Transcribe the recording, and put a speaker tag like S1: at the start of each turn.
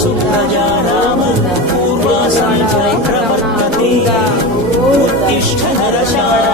S1: शुद्धजानाम पूर्वा साङ्ख्या प्रवर्तते
S2: उत्तिष्ठ नरशाण